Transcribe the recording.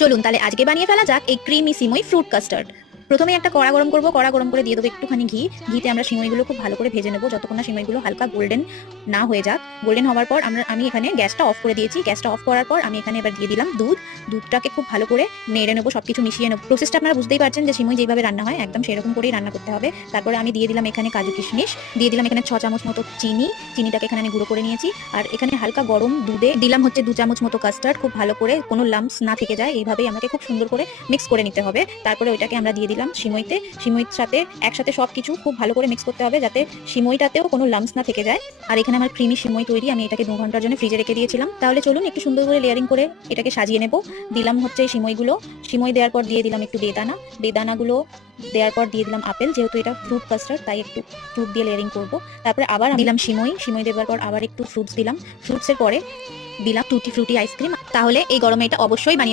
চলুন তাহলে আজকে বানিয়ে ফেলা যাক এই ক্রিমি সিমই ফ্রুট কাস্টার্ড। প্রথমে একটা কড়া গরম করব, কড়া গরম করে দিয়ে দেবো একটুখানি ঘি। ঘিতে আমরা সিমইগুলো খুব ভালো করে ভেজে নেবো যতক্ষণ না সিমইগুলো হালকা গোল্ডেন না হয়ে যাক। গোল্ডেন হওয়ার পর আমি এখানে গ্যাসটা অফ করে দিয়েছি। গ্যাসটা অফ করার পর আমি এখানে এবার দিয়ে দিলাম দুধটাকে খুব ভালো করে নেড়ে নেবো, সবকিছু মিশিয়ে নেবো। প্রসেসটা আপনারা বুঝতেই পারছেন যে সিমই যেভাবে রান্না হয় একদম সেরকম করেই রান্না করতে হবে। তারপরে আমি দিয়ে দিলাম এখানে কাজু কিশমিশ, দিয়ে দিলাম এখানে 6 চামচ মতো চিনিটাকে এখানে আমি গুঁড়ো করে নিয়েছি। আর এখানে হালকা গরম দুধে দিলাম হচ্ছে 2 চামচ মতো কাস্টার্ড, খুব ভালো করে কোনো লাম্পস না থেকে যায় এইভাবেই আমাকে খুব সুন্দর করে মিক্স করে নিতে হবে। তারপরে ওইটাকে আমরা দিয়ে দিলাম সিমইর সাথে একসাথে সবকিছু খুব ভালো করে মিক্স করতে হবে যাতে সিমইটাতেও কোনো লাম্পস না থেকে যায়। আর এখানে আমার ক্রিমি সিমই তৈরি, আমি এটাকে 2 ঘন্টার জন্য ফ্রিজে রেখে দিয়েছিলাম। তাহলে চলুন একটু সুন্দর করে লেয়ারিং করে এটাকে সাজিয়ে নেব। দিলাম হচ্ছে সিমই দেওয়ার পর দিয়ে দিলাম একটু বেদানাগুলো দেওয়ার পর দিয়ে দিলাম আপেল, যেহেতু এটা ফ্রুট কাস্টার্ড তাই একটু ফ্রুট দিয়ে লেয়ারিং করব। তারপরে আবার দিলাম সিমই দেওয়ার পর আবার একটু ফ্রুটস দিলাম, ফ্রুটসের পরে দিলাম টুটি ফ্রুটি আইসক্রিম। তাহলে এই গরমে এটা অবশ্যই বানিয়ে